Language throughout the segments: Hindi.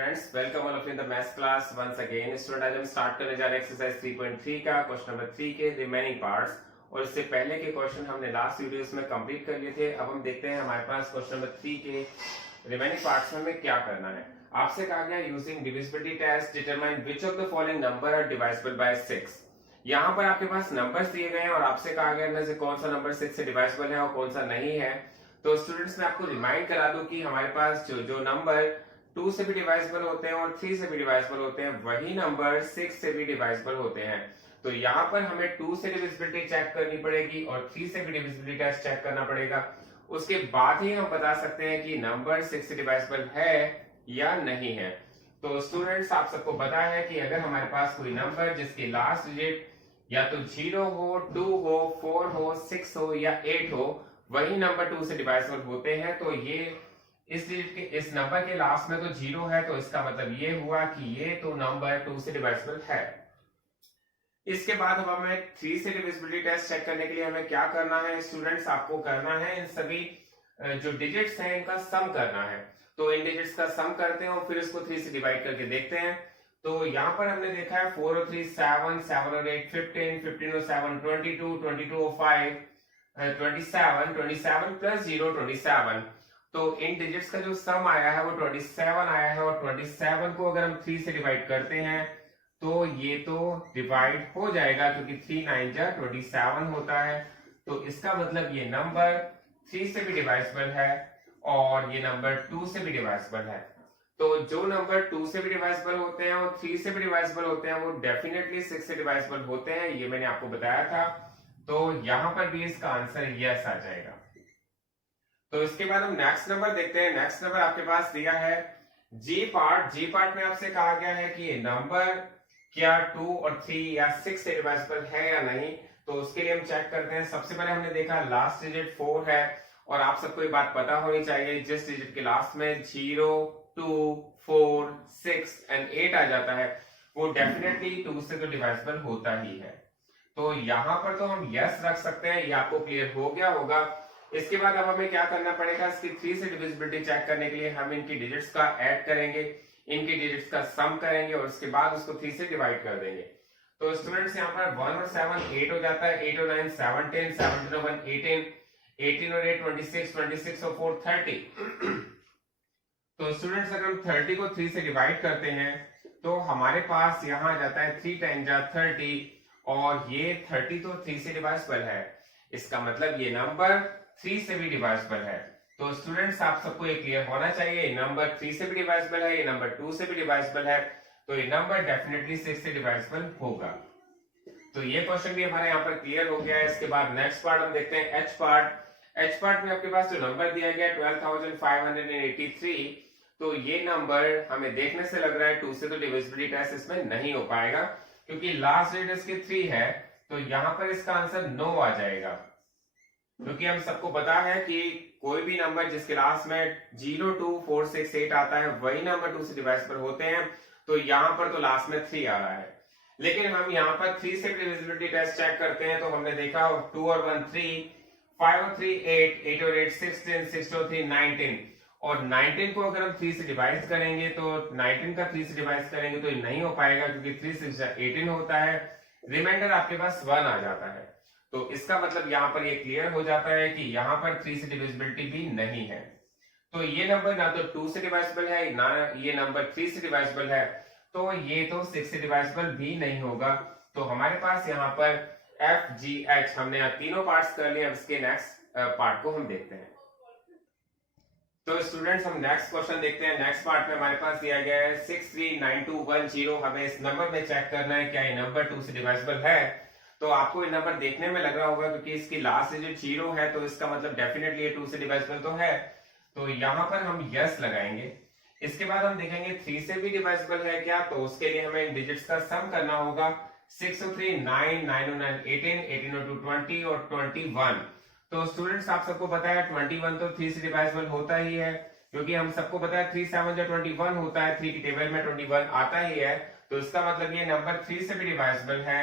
Students, welcome all of in the maths class once again. Student आज हम स्टार्ट करने जा रहे हैं एक्सरसाइज 3.3 का क्वेश्चन नंबर 3 के रिमेनिंग पार्ट्स। और इससे पहले के क्वेश्चन हमने लास्ट वीडियोस में कंप्लीट कर लिए थे। अब हम देखते हैं हमारे पास क्वेश्चन नंबर 3 के रिमेनिंग पार्ट्स में हमें क्या करना है। आपसे कहा गया using divisibility test determine which of the following number are divisible by 6। यहाँ पर आपके पास नंबर्स दिए गए हैं और आपसे कहा गया इनमें से कौन सा नंबर 6 से डिवाइजिबल है और कौन सा नहीं है। तो स्टूडेंट्स मैं आपको रिमाइंड करा दूं कि हमारे पास जो नंबर 2 से भी डिवाइजिबल होते हैं और 3 से भी डिवाइजिबल होते हैं, वही नंबर 6 से भी डिवाइजिबल होते हैं। तो यहाँ पर हमें 2 से डिविजिबिलिटी चेक करनी पड़ेगी और 3 से भी डिविजिबिलिटी टेस्ट चेक करना पड़ेगा। उसके बाद ही हम बता सकते हैं कि नंबर 6 से डिवाइजिबल है या नहीं है। तो स्टूडेंट्स आप सबको पता है कि अगर हमारे पास कोई नंबर जिसकी लास्ट डिजिट या तो 0 हो, 2 हो, 4 हो, 6 हो या 8 हो, वही नंबर 2 से डिवाइजिबल होते हैं। तो ये इस नंबर के लास्ट में तो 0 है, तो इसका मतलब ये हुआ कि ये तो नंबर 2 से डिवाइजिबल है। इसके बाद अब हमें 3 से डिविजिबिलिटी टेस्ट चेक करने के लिए हमें क्या करना है स्टूडेंट्स, आपको करना है इन सभी जो डिजिट्स हैं इनका सम करना है। तो इन डिजिट्स का सम करते हैं और फिर इसको 3 से डिवाइड करके देखते हैं। तो यहाँ पर हमने देखा है 4 और 3 7, 7 और 8 15, 15 और 7 22, 22 और 5 27, 27 प्लस 0 27। तो इन डिजिट्स का जो सम आया है वो 27 आया है और 27 को अगर हम 3 से डिवाइड करते हैं तो ये तो डिवाइड हो जाएगा क्योंकि 3 9 जा 27 होता है। तो इसका मतलब ये नंबर 3 से भी डिवाइजिबल है और ये नंबर 2 से भी डिवाइजिबल है। तो जो नंबर 2 से भी डिवाइजिबल होते हैं और 3 से भी डिवाइजिबल होते हैं वो डेफिनेटली 6 से डिवाइजिबल होते हैं, ये मैंने आपको बताया था। तो यहां पर भी इसका आंसर यस आ जाएगा। तो इसके बाद हम नेक्स्ट नंबर देखते हैं। नेक्स्ट नंबर आपके पास दिया है जी पार्ट। जी पार्ट में आपसे कहा गया है कि ये नंबर क्या 2 और 3 या 6 से डिवाइजिबल है या नहीं। तो उसके लिए हम चेक करते हैं। सबसे पहले हमने देखा लास्ट डिजिट 4 है और आप सबको ये बात पता होनी चाहिए जिस डिजिट के लास्ट में 0 2 4 6 एंड 8 आ जाता है वो डेफिनेटली 2 से तो डिवाइजिबल होता ही है। तो यहां पर तो हम यस रख सकते हैं, ये आपको क्लियर हो गया होगा। इसके बाद अब हमें क्या करना पड़ेगा, इसकी 3 से डिविजिबिलिटी चेक करने के लिए हम इनकी डिजिट्स का ऐड करेंगे, इनकी डिजिट्स का सम करेंगे और उसके बाद उसको 3 से डिवाइड कर देंगे। तो स्टूडेंट्स यहाँ पर 1 और 7 8 हो जाता है, 8 और 9 17, 17 और 1 18, 18 और 8 26, 26 और 4 30। तो स्टूडेंट्स अगर हम 30 को 3 से डिवाइड करते हैं तो हमारे पास यहाँ आ जाता है 3 टाइम जा 30 और ये 30 तो 3 से डिवाइजिबल है। इसका मतलब ये नंबर 3 से भी डिवाइजिबल है। तो स्टूडेंट्स आप सबको ये क्लियर होना चाहिए, ये नंबर 3 से भी डिवाइजिबल है, ये नंबर 2 से भी डिवाइजिबल है, तो ये नंबर डेफिनेटली 6 से डिवाइजिबल होगा। तो ये क्वेश्चन भी हमारे यहाँ पर क्लियर हो गया है। इसके बाद नेक्स्ट पार्ट हम देखते हैं एच पार्ट। एच पार्ट में आपके पास जो नंबर दिया गया 12,583, तो ये नंबर हमें देखने से लग रहा है 2 से तो डिविजिबिलिटी टेस्ट इसमें नहीं हो पाएगा क्योंकि लास्ट डिजिट इसकी 3 है। तो यहाँ पर इसका आंसर नो आ जाएगा क्योंकि हम सबको पता है कि कोई भी नंबर जिसके लास्ट में 0 2 4 6 8 आता है वही नंबर 2 से डिवाइजिबल होते हैं। तो यहाँ पर तो लास्ट में 3 आ रहा है, लेकिन हम यहाँ पर 3 से डिविजिबिलिटी टेस्ट चेक करते हैं। तो हमने देखा 2 और 1 3, 5 और 3 8, 8 और 8 16, 6 और 3 19 और 19 को अगर हम 3 से डिवाइड करेंगे तो 19 का 3 से डिवाइड करेंगे तो ये नहीं हो पाएगा क्योंकि 3 6 18 होता है, रिमाइंडर आपके पास 1 आ जाता है। तो इसका मतलब यहाँ पर ये क्लियर हो जाता है कि यहाँ पर 3 से डिविजिबिलिटी भी नहीं है। तो ये नंबर ना तो 2 से डिवाइजिबल है ना ये नंबर 3 से डिवाइजिबल है, तो ये तो 6 से डिवाइजिबल भी नहीं होगा। तो हमारे पास यहाँ पर एफ जी एच हमने यहाँ तीनों पार्ट्स कर लिए। अब इसके नेक्स्ट पार्ट को हम देखते हैं। तो स्टूडेंट्स हम नेक्स्ट क्वेश्चन देखते हैं। नेक्स्ट पार्ट में हमारे पास दिया गया है 639210। हमें इस नंबर में चेक करना है क्या ये नंबर 2 से डिवाइजिबल है। तो आपको ये नंबर देखने में लग रहा होगा क्योंकि इसकी लास्ट डिजिट 0 है तो इसका मतलब डेफिनेटली ये 2 से डिवाइजिबल तो है। तो यहाँ पर हम यस लगाएंगे। इसके बाद हम देखेंगे 3 से भी डिवाइजिबल है क्या। तो उसके लिए हमें इन डिजिट्स का सम करना होगा। 6 और 3 9, 9 और 9 18, 18 और 2 20 और 21। तो स्टूडेंट्स आप सबको पता है 21 तो 3 से डिवाइजिबल होता ही है क्योंकि हम सबको पता है 3 7 जो 21 होता है, 3 की टेबल में 21 आता ही है। तो इसका मतलब ये नंबर 3 से भी डिवाइजिबल है,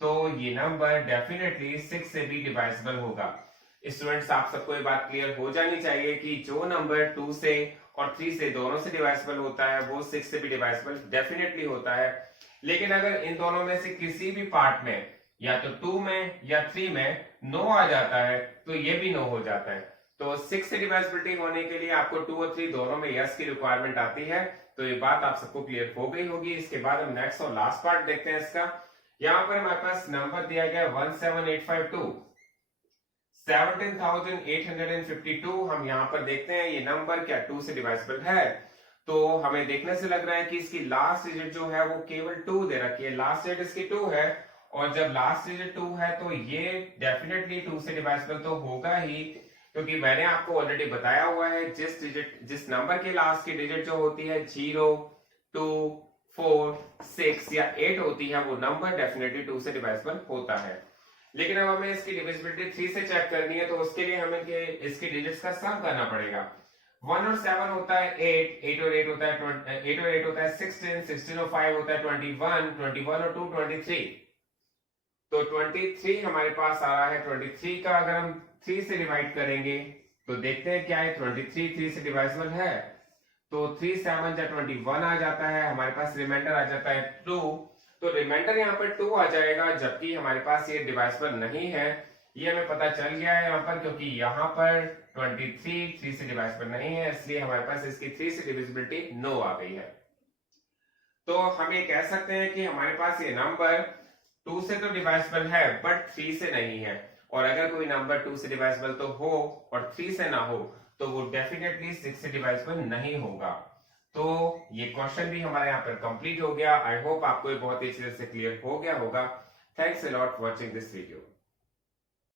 तो ये नंबर डेफिनेटली 6 से भी डिवाइजिबल होगा। स्टूडेंट्स आप सबको ये बात क्लियर हो जानी चाहिए कि जो नंबर 2 से और 3 से दोनों से डिवाइसिबल होता है, वो 6 से भी डिवाइसिबल डेफिनेटली होता है। लेकिन अगर इन दोनों में से किसी भी पार्ट में या तो 2 में या 3 में नो आ जाता है तो ये भी नो हो जाता है। तो 6 से डिवाइसिबिलिटी होने के लिए आपको 2 और 3 दोनों में यस की रिक्वायरमेंट आती है। तो ये बात आप सबको क्लियर हो गई होगी। इसके बाद हम नेक्स्ट और लास्ट पार्ट देखते हैं इसका। यहाँ पर हमारे पास नंबर दिया गया 17852, 17,852। हम यहाँ पर देखते हैं ये नंबर क्या 2 से डिवाइसिबल है। तो हमें देखने से लग रहा है कि इसकी लास्ट डिजिट जो है वो केवल 2 दे रखी है, लास्ट डिजिट इसकी 2 है। और जब लास्ट डिजिट 2 है तो ये डेफिनेटली 2 से डिवाइसिबल तो होगा ही, क्योंकि मैंने आपको ऑलरेडी बताया हुआ है जिस नंबर के लास्ट की डिजिट जो होती है 0, 2, 4, 6 या 8 होती है, वो नंबर डेफिनेटली 2 से डिवाइसिबल होता है। लेकिन अब हमें इसकी डिविजिबिलिटी 3 से चेक करनी है, तो उसके लिए हमें इसकी डिजिट्स का सम करना पड़ेगा। 1 और 7 होता है 8, 8 और 8 होता है 8 और 8 होता है 16, 16 और 5 होता है 21, 21 और 2 23। तो 23 हमारे पास आ रहा है। 23 का अगर हम 3 से डिवाइड करेंगे तो देखते हैं क्या है। 23 3 से डिवाइसिबल है, तो 3 7 या 21 आ जाता है, हमारे पास रिमाइंडर आ जाता है 2। तो रिमाइंडर यहाँ पर 2 आ जाएगा, जबकि हमारे पास ये डिवाइसिबल नहीं है। ये हमें पता चल गया है यहाँ पर, क्योंकि यहाँ पर 23 3 से डिवाइसिबल नहीं है, इसलिए हमारे पास इसकी 3 से डिविजिबिलिटी नो आ गई है। तो हम ये कह सकते हैं कि हमारे पास ये नंबर 2 से तो डिवाइसिबल है बट 3 से नहीं है। और अगर कोई नंबर 2 से डिवाइसिबल तो हो और 3 से ना हो तो वो डेफिनेटली 6 से डिवाइसिबल नहीं होगा। तो ये क्वेश्चन भी हमारे यहाँ पर कंप्लीट हो गया। आई होप आपको ये बहुत ही अच्छी तरह से क्लियर हो गया होगा। Thanks a lot for watching this video.